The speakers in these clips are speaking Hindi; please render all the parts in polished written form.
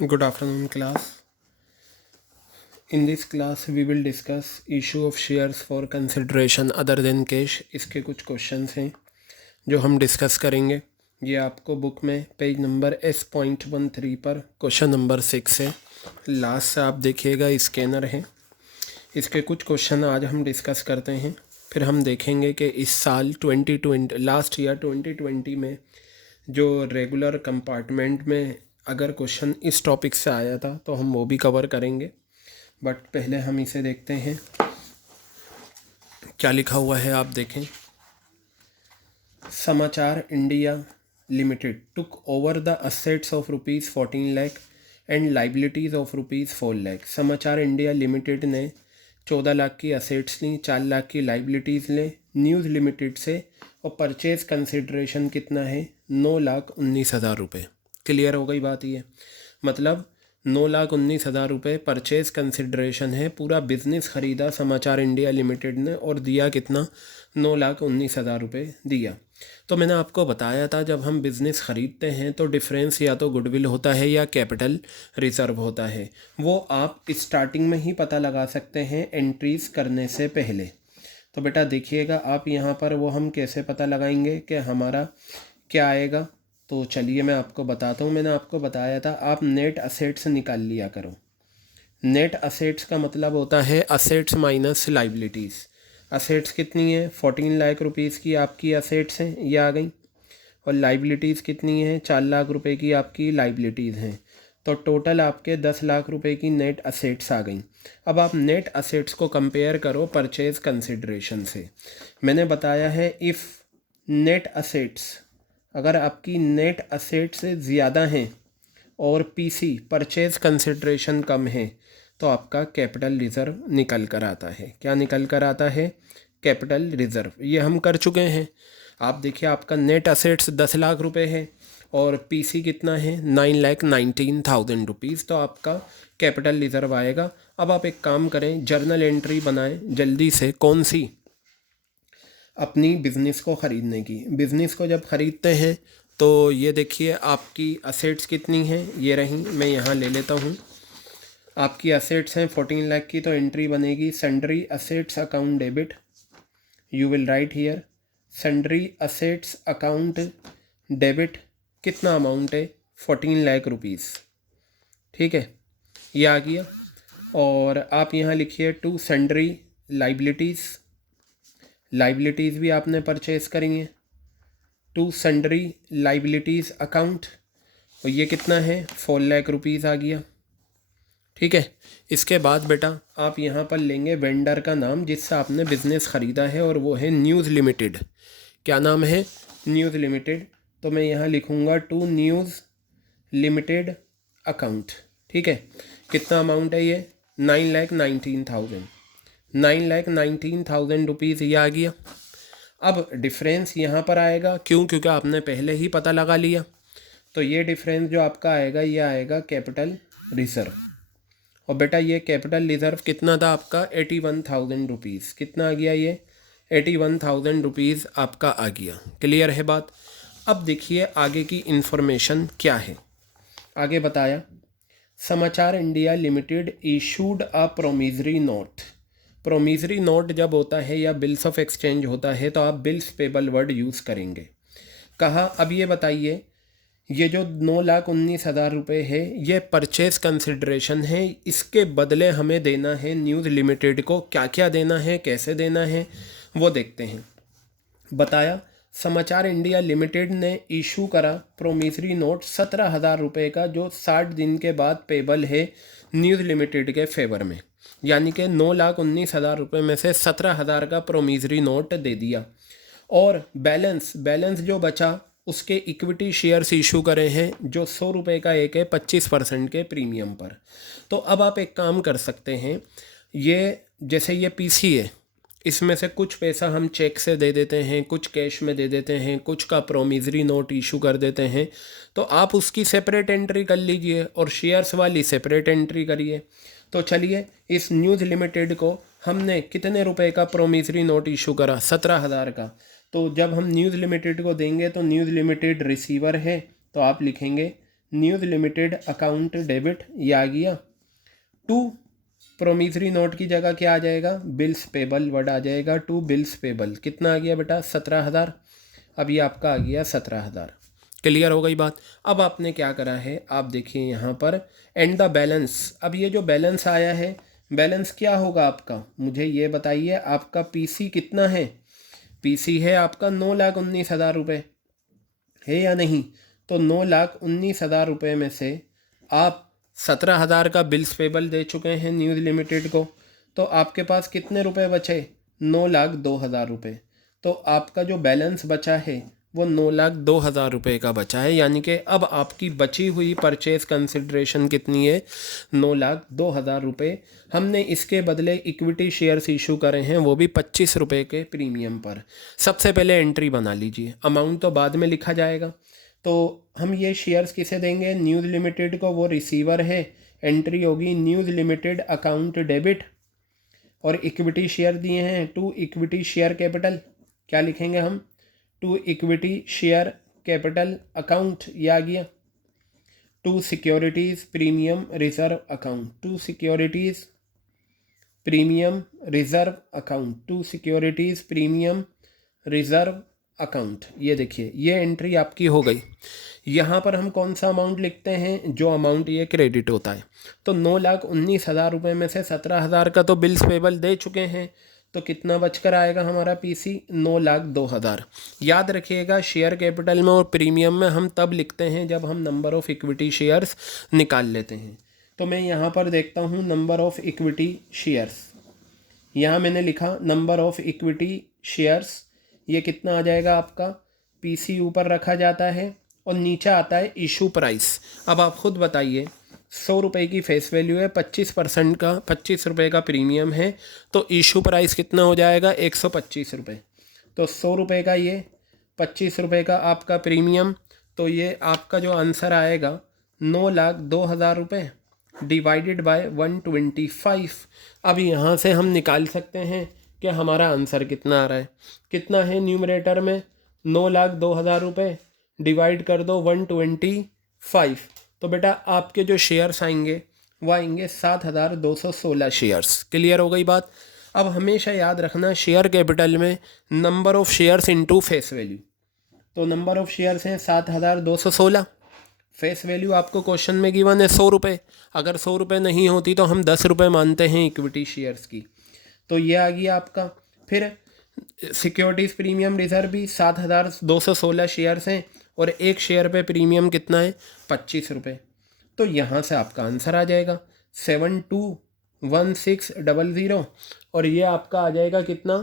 Good afternoon, class. In this class, we will discuss issue of shares for consideration other than cash. इसके कुछ क्वेश्चंस हैं जो हम डिस्कस करेंगे। ये आपको बुक में पेज नंबर S.13 पर क्वेश्चन नंबर 6 है। लास्ट से आप देखिएगा स्कैनर है। इसके कुछ क्वेश्चन आज हम डिस्कस करते हैं। फिर हम देखेंगे कि इस साल 2020 लास्ट ईयर 2020 में जो रेगुलर कंपार्टमेंट में अगर क्वेश्चन इस टॉपिक से आया था तो हम वो भी कवर करेंगे। बट पहले हम इसे देखते हैं क्या लिखा हुआ है। आप देखें, समाचार India limited took over the assets of ₹14 lakh and liabilities of ₹4 lakh. समाचार इंडिया लिमिटेड ने 14 लाख की असेट्स ली, 4 लाख की लाइबिलिटीज़ लें न्यूज़ लिमिटेड से, और परचेज़ कंसिड्रेशन कितना है? 9,19,000 रुपये। क्लियर हो गई बात? ये मतलब 9,19,000 रुपये परचेज़ कंसिड्रेशन है। पूरा बिजनेस ख़रीदा समाचार इंडिया लिमिटेड ने और दिया कितना? 9,19,000 रुपये दिया। तो मैंने आपको बताया था जब हम बिज़नेस ख़रीदते हैं तो डिफरेंस या तो गुडविल होता है या कैपिटल रिज़र्व होता है। वो आप स्टार्टिंग में ही पता लगा सकते हैं एंट्रीज़ करने से पहले। तो बेटा देखिएगा आप यहाँ पर वो हम कैसे पता लगाएंगे कि हमारा क्या आएगा। तो चलिए मैं आपको बताता हूँ। मैंने आपको बताया था आप नेट असेट्स निकाल लिया करो। नेट असेट्स का मतलब होता है असेट्स माइनस लाइबिलिटीज़। असेट्स कितनी है? 14 लाख रुपीज़ की आपकी असेट्स हैं, ये आ गई। और लाइबिलिटीज़ कितनी है? 4 लाख रुपए की आपकी लाइबिलिटीज़ हैं। तो टोटल आपके 10 लाख रुपए की नेट असेट्स आ गई। अब आप नेट असेट्स को कंपेयर करो परचेज़ कंसिड्रेशन से। मैंने बताया है इफ़ नेट असेट्स, अगर आपकी नेट असेट्स ज़्यादा हैं और पीसी परचेज़ कंसिड्रेशन कम है तो आपका कैपिटल रिज़र्व निकल कर आता है। क्या निकल कर आता है? Capital reserve. ये हम कर चुके हैं। आप देखिए आपका नेट असेट्स 10 लाख रुपए है और पीसी कितना है? 9,19,000 रुपीज़। तो आपका कैपिटल रिज़र्व आएगा। अब आप एक काम करें, जर्नल एंट्री बनाएं जल्दी से। कौन सी? अपनी बिज़नेस को ख़रीदने की। बिज़नेस को जब ख़रीदते हैं तो ये देखिए आपकी असेट्स कितनी हैं, ये रही। मैं यहाँ ले लेता हूँ। आपकी असेट्स हैं 14 लाख की, तो एंट्री बनेगी sundry assets account debit. You will write here sundry assets account debit. कितना अमाउंट है? 14 लाख रुपीज़। ठीक है, ये आ गया। और आप यहाँ लिखिए टू सन्ड्री लाइबिलिटीज़। लाइबिलिटीज़ भी आपने परचेज़ करी हैं। टू सन्ड्री लाइबिलिटीज़ अकाउंट, और ये कितना है? 4 लाख रुपीज़ आ गया। ठीक है, इसके बाद बेटा आप यहाँ पर लेंगे वेंडर का नाम जिससे आपने बिज़नेस ख़रीदा है, और वो है न्यूज़ लिमिटेड। क्या नाम है? News limited. तो मैं यहाँ लिखूँगा टू न्यूज़ लिमिटेड अकाउंट। ठीक है, कितना अमाउंट है ये? 9,19,000। 9,19,000 रुपीज़ ये आ गया। अब डिफरेंस यहाँ पर आएगा, क्यों? क्योंकि आपने पहले ही पता लगा लिया। तो ये डिफरेंस जो आपका आएगा ये आएगा कैपिटल रिज़र्व। और बेटा ये कैपिटल रिज़र्व कितना था आपका? 81,000 रुपीज़। कितना आ गया ये? 81,000 रुपीज़ आपका आ गया। क्लियर है बात? अब देखिए आगे की इन्फॉर्मेशन क्या है। आगे बताया समाचार India limited issued a promissory note. Promissory note जब होता है या बिल्स ऑफ एक्सचेंज होता है तो आप बिल्स पेबल वर्ड यूज़ करेंगे। कहा अब ये बताइए, ये जो 9,19,000 रुपये है ये परचेज कंसिड्रेशन है, इसके बदले हमें देना है न्यूज़ लिमिटेड को। क्या क्या देना है, कैसे देना है, वो देखते हैं। बताया समाचार इंडिया लिमिटेड ने इशू करा प्रोमिसरी नोट 17,000 रुपये का, जो 60 दिन के बाद पेबल है न्यूज़ लिमिटेड के फेवर में। यानी कि 9,19,000 रुपये में से 17,000 का प्रोमिसरी नोट दे दिया। और बैलेंस जो बचा उसके इक्विटी शेयर्स इशू करे हैं जो 100 रुपये का एक है 25% के प्रीमियम पर। तो अब आप एक काम कर सकते हैं, ये जैसे ये पीसी है, इसमें से कुछ पैसा हम चेक से दे देते हैं, कुछ कैश में दे देते हैं, कुछ का प्रोमिसरी नोट इशू कर देते हैं। तो आप उसकी सेपरेट एंट्री कर लीजिए और शेयर्स वाली सेपरेट एंट्री करिए। तो चलिए इस न्यूज़ लिमिटेड को हमने कितने रुपए का प्रोमिसरी नोट इशू करा? 17,000 का। तो जब हम न्यूज़ लिमिटेड को देंगे तो न्यूज़ लिमिटेड रिसीवर है, तो आप लिखेंगे न्यूज़ लिमिटेड अकाउंट डेबिट, ये आ गया। 2 प्रोमिसरी नोट की जगह क्या आ जाएगा, बिल्स पेबल वर्ड आ जाएगा। 2 बिल्स पेबल कितना आ गया बेटा, 17,000। अब ये आपका आ गया 17,000। क्लियर हो गई बात। अब आपने क्या करा है, आप देखिए यहाँ पर एंड द बैलेंस। अब ये जो बैलेंस आया है, बैलेंस क्या होगा आपका, मुझे ये बताइए। आपका पीसी कितना है, पीसी है आपका 9,19,000 रुपये, है या नहीं। तो 9,19,000 रुपये में से आप 17,000 का बिल्स पेबल दे चुके हैं न्यूज़ लिमिटेड को, तो आपके पास कितने रुपए बचे, 9,02,000 रुपये। तो आपका जो बैलेंस बचा है वो 9,02,000 रुपये का बचा है, यानी कि अब आपकी बची हुई परचेज कंसिड्रेशन कितनी है, 9,02,000 रुपये। हमने इसके बदले इक्विटी शेयर्स इशू करे हैं, वो भी 25 रुपये के प्रीमियम पर। सबसे पहले एंट्री बना लीजिए, अमाउंट तो बाद में लिखा जाएगा। तो हम ये शेयर्स किसे देंगे, न्यूज़ लिमिटेड को, वो रिसीवर है। एंट्री होगी न्यूज़ लिमिटेड अकाउंट डेबिट, और इक्विटी शेयर दिए हैं 2 इक्विटी शेयर कैपिटल, क्या लिखेंगे हम, 2 इक्विटी शेयर कैपिटल अकाउंट, ये आ गया। 2 securities premium reserve account, 2 securities premium reserve account, 2 securities premium reserve account. ये देखिए, ये एंट्री आपकी हो गई। यहाँ पर हम कौन सा अमाउंट लिखते हैं, जो अमाउंट ये क्रेडिट होता है। तो 9,19,000 रुपये में से 17,000 का तो बिल्स पेबल दे चुके हैं, तो कितना बचकर आएगा हमारा पीसी, 9,02,000। याद रखिएगा, शेयर कैपिटल में और प्रीमियम में हम तब लिखते हैं जब हम नंबर ऑफ़ इक्विटी शेयर्स निकाल लेते हैं। तो मैं यहाँ पर देखता हूँ नंबर ऑफ़ इक्विटी शेयर्स, यहाँ मैंने लिखा नंबर ऑफ़ इक्विटी शेयर्स, ये कितना आ जाएगा आपका, पीसी ऊपर रखा जाता है और नीचे आता है इशू प्राइस। अब आप खुद बताइए, 100 रुपये की फेस वैल्यू है, 25% का 25 रुपये का प्रीमियम है, तो इशू प्राइस कितना हो जाएगा, 125 रुपये। तो 100 रुपये का ये, 25 रुपये का आपका प्रीमियम, तो ये आपका जो आंसर आएगा 9,02,000 रुपये डिवाइडेड बाय 125। अब यहाँ से हम निकाल सकते हैं कि हमारा आंसर कितना आ रहा है। कितना है न्यूमरेटर में, 9,02,000 रुपये डिवाइड कर दो 125। तो बेटा आपके जो शेयर्स आएंगे वो आएंगे 7,216 शेयर्स। क्लियर हो गई बात। अब हमेशा याद रखना, शेयर कैपिटल में number of shares into face value. तो नंबर ऑफ़ शेयर्स हैं 7,216, फेस वैल्यू आपको क्वेश्चन में गिवन है 100 रुपये। अगर 100 रुपये नहीं होती तो हम 10 रुपये मानते हैं इक्विटी शेयर्स की। तो ये आ गया आपका। फिर सिक्योरिटीज़ प्रीमियम रिजर्व भी 7,216 शेयर्स हैं, और एक शेयर पे प्रीमियम कितना है, 25 रुपये। तो यहाँ से आपका आंसर आ जाएगा 721600, और ये आपका आ जाएगा कितना,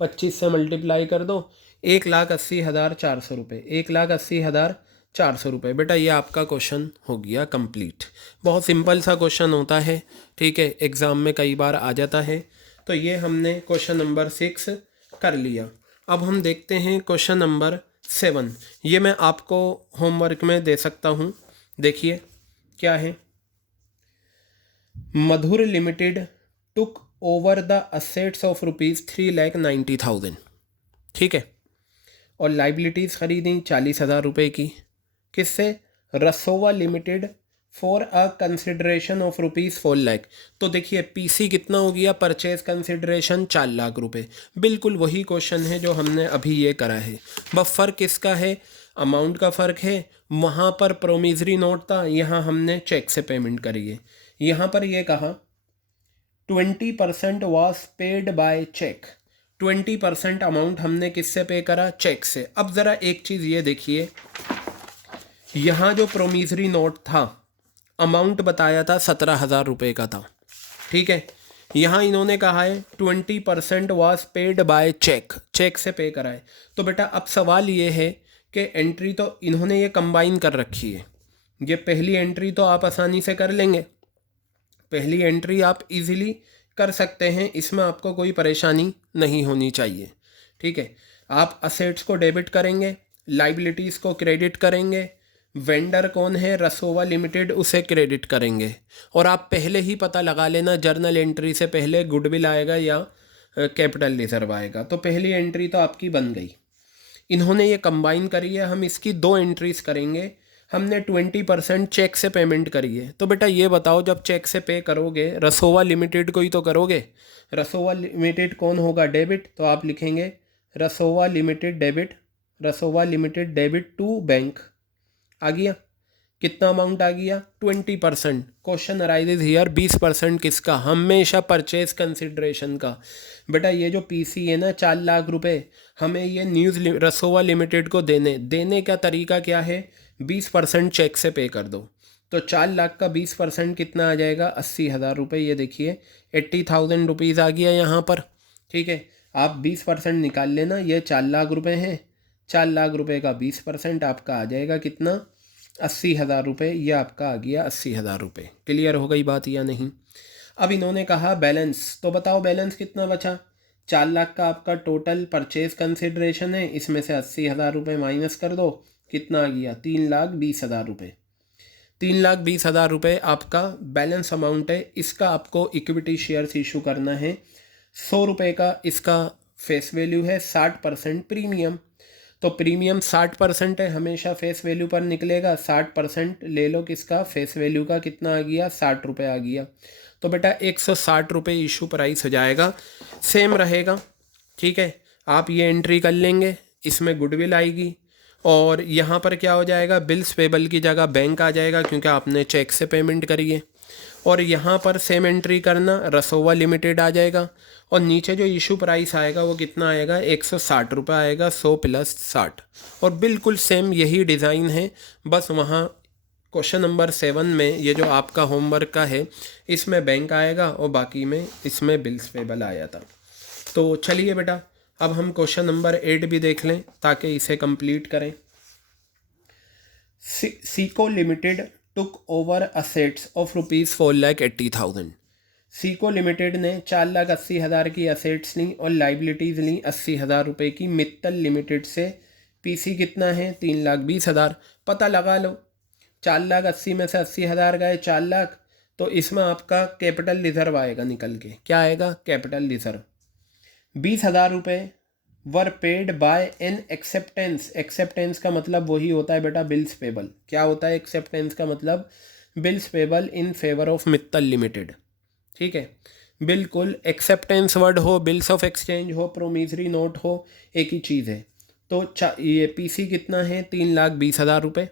25 से मल्टीप्लाई कर दो, 1,80,400 रुपये, 1,80,400 रुपये। बेटा ये आपका क्वेश्चन हो गया कंप्लीट। बहुत सिंपल सा क्वेश्चन होता है, ठीक है, एग्ज़ाम में कई बार आ जाता है। तो ये हमने क्वेश्चन नंबर 6 कर लिया। अब हम देखते हैं क्वेश्चन नंबर 7। ये मैं आपको होमवर्क में दे सकता हूँ। देखिए क्या है, Madhur limited took over the assets of ₹3,90,000, ठीक है, और लाइबिलिटीज़ खरीदी 40,000 रुपये की। किससे, Rasova limited for a consideration of ₹4 lakh. तो देखिए पीसी कितना हो गया, परचेज कंसिडरेशन 4 लाख रुपए। बिल्कुल वही क्वेश्चन है जो हमने अभी ये करा है, बस फ़र्क किसका है, अमाउंट का फ़र्क है। वहाँ पर प्रोमिसरी नोट था, यहाँ हमने चेक से पेमेंट करी है। यहाँ पर ये कहा 20% was paid by cheque, 20% amount हमने किससे पे करा, चेक से। अब ज़रा एक चीज़ ये देखिए, यहाँ जो प्रोमिसरी नोट था, अमाउंट बताया था 17,000 रुपये का था, ठीक है। यहाँ इन्होंने कहा है 20% was paid by cheque, cheque से पे कराए। तो बेटा अब सवाल ये है कि एंट्री तो इन्होंने ये कंबाइन कर रखी है। ये पहली एंट्री तो आप आसानी से कर लेंगे, पहली एंट्री आप इजीली कर सकते हैं, इसमें आपको कोई परेशानी नहीं होनी चाहिए, ठीक है। आप असेट्स को डेबिट करेंगे, लाइबिलिटीज़ को क्रेडिट करेंगे, वेंडर कौन है, रसोवा लिमिटेड, उसे क्रेडिट करेंगे। और आप पहले ही पता लगा लेना, जर्नल एंट्री से पहले गुडविल आएगा या कैपिटल रिजर्व आएगा। तो पहली एंट्री तो आपकी बन गई। इन्होंने ये कंबाइन करी है, हम इसकी 2 एंट्रीज करेंगे। हमने 20% चेक से पेमेंट करी है। तो बेटा ये बताओ, जब चेक से पे करोगे रसोवा लिमिटेड को ही तो करोगे। रसोवा लिमिटेड कौन होगा? डेबिट। तो आप लिखेंगे Rasova limited debit, Rasova limited debit to bank. आ गया? कितना अमाउंट आ गया? 20%। क्वेश्चन अराइजेज हियर, 20% किसका? हमेशा परचेज कंसिड्रेशन का। बेटा ये जो पीसी है ना 4 लाख रुपए, हमें ये न्यूज़ रसोवा लिमिटेड को देने का तरीका क्या है? 20% चेक से पे कर दो। तो 4 लाख का 20% कितना आ जाएगा? 80,000 रुपये। ये देखिए 80,000 रुपीज़ आ गया यहाँ पर। ठीक है, आप 20% निकाल लेना। ये 4 लाख रुपए हैं, 4 लाख रुपए का 20% आपका आ जाएगा कितना? 80,000 रुपये। ये आपका आ गया 80,000 रुपये। क्लियर हो गई बात या नहीं? अब इन्होंने कहा बैलेंस, तो बताओ बैलेंस कितना बचा? 4 लाख का आपका टोटल परचेज कंसिड्रेशन है, इसमें से 80,000 रुपये माइनस कर दो, कितना आ गया? 3,20,000 रुपये। 3,20,000 रुपये आपका बैलेंस अमाउंट है। इसका आपको इक्विटी शेयर्स इशू करना है। 100 रुपये का इसका फेस वैल्यू है, 60% प्रीमियम। तो प्रीमियम 60% है, हमेशा फेस वैल्यू पर निकलेगा। 60% ले लो किसका? फेस वैल्यू का। कितना आ गया? 60 रुपये आ गया। तो बेटा 160 रुपये इशू प्राइस हो जाएगा, सेम रहेगा। ठीक है, आप ये एंट्री कर लेंगे, इसमें गुडविल आएगी और यहाँ पर क्या हो जाएगा? बिल्स पेबल की जगह बैंक आ जाएगा क्योंकि आपने चेक से पेमेंट करी है। और यहाँ पर सेम एंट्री करना, रसोवा लिमिटेड आ जाएगा और नीचे जो इशू प्राइस आएगा वो कितना आएगा? 160 रुपये आएगा, 100 + 60। और बिल्कुल सेम यही डिज़ाइन है, बस वहाँ क्वेश्चन नंबर 7 में ये जो आपका होमवर्क का है इसमें बैंक आएगा और बाकी में इसमें बिल्स पेबल आया था। तो चलिए बेटा अब हम क्वेश्चन नंबर 8 भी देख लें ताकि इसे कंप्लीट करें। Seiko limited took over assets of ₹4,80,000। Seiko limited ने 4,80,000 की असेट्स ली और लाइबिलिटीज़ ली 80,000 रुपये की मित्तल लिमिटेड से। पीसी कितना है? 3,20,000। पता लगा लो, 4,80,000 में से 80,000 गए 4 लाख, तो इसमें आपका कैपिटल रिजर्व आएगा निकल के। क्या आएगा? Capital reserve. 20,000 रुपये वर paid by N acceptance. Acceptance का मतलब वही होता है बेटा बिल्स पेबल। क्या होता है एक्सेप्टेंस का मतलब? Bills payable in favour of Mittal limited. ठीक है, बिल्कुल एक्सेप्टेंस वर्ड हो, बिल्स ऑफ एक्सचेंज हो, प्रोमिसरी नोट हो, एक ही चीज़ है। तो ये पीसी कितना है? 3,20,000 रुपये।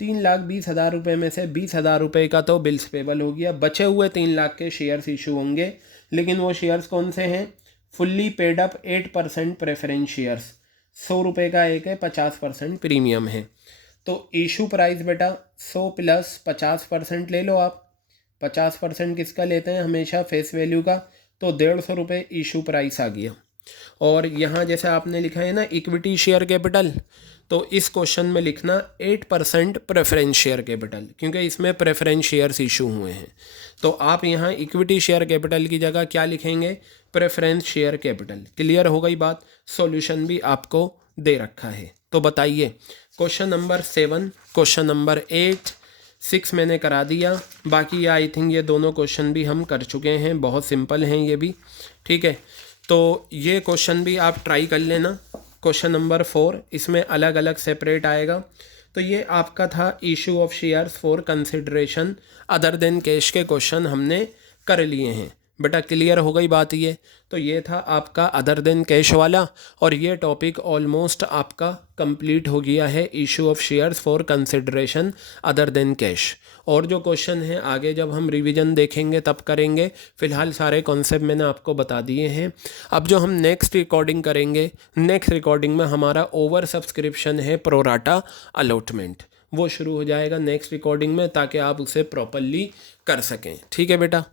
3,20,000 रुपये में से 20,000 रुपये का तो बिल्स पेबल हो गया। बचे हुए 3 लाख के शेयर्स इशू होंगे, लेकिन वो शेयर्स कौन से हैं? Fully paid up 8% preference shares. 100 रुपये का एक है, 50% प्रीमियम है। तो इशू प्राइस बेटा 100 + 50% ले लो आप। 50% किसका लेते हैं? हमेशा फेस वैल्यू का। तो 150 रुपये इशू प्राइस आ गया। और यहाँ जैसे आपने लिखा है ना इक्विटी शेयर कैपिटल, तो इस क्वेश्चन में लिखना 8% प्रेफरेंस शेयर कैपिटल, क्योंकि इसमें प्रेफरेंस शेयर्स इशू हुए हैं। तो आप यहाँ इक्विटी शेयर कैपिटल की जगह क्या लिखेंगे? Preference share capital. क्लियर हो गई बात? सॉल्यूशन भी आपको दे रखा है। तो बताइए क्वेश्चन नंबर 7, क्वेश्चन नंबर 8, 6 मैंने करा दिया। बाकी आई थिंक ये दोनों क्वेश्चन भी हम कर चुके हैं, बहुत सिंपल हैं ये भी। ठीक है, तो ये क्वेश्चन भी आप ट्राई कर लेना। क्वेश्चन नंबर 4 इसमें अलग अलग सेपरेट आएगा। तो ये आपका था issue of shares for consideration other than cash के क्वेश्चन हमने कर लिए हैं। बेटा क्लियर हो गई बात ये? तो ये था आपका अदर देन कैश वाला और ये टॉपिक ऑलमोस्ट आपका कंप्लीट हो गया है, issue of shares for consideration other than cash. और जो क्वेश्चन हैं आगे जब हम रिवीजन देखेंगे तब करेंगे। फ़िलहाल सारे कॉन्सेप्ट मैंने आपको बता दिए हैं। अब जो हम नेक्स्ट रिकॉर्डिंग करेंगे, नेक्स्ट रिकॉर्डिंग में हमारा ओवर सब्सक्रिप्शन है प्रोराटा अलॉटमेंट, वो शुरू हो जाएगा नेक्स्ट रिकॉर्डिंग में, ताकि आप उसे प्रॉपरली कर सकें। ठीक है बेटा?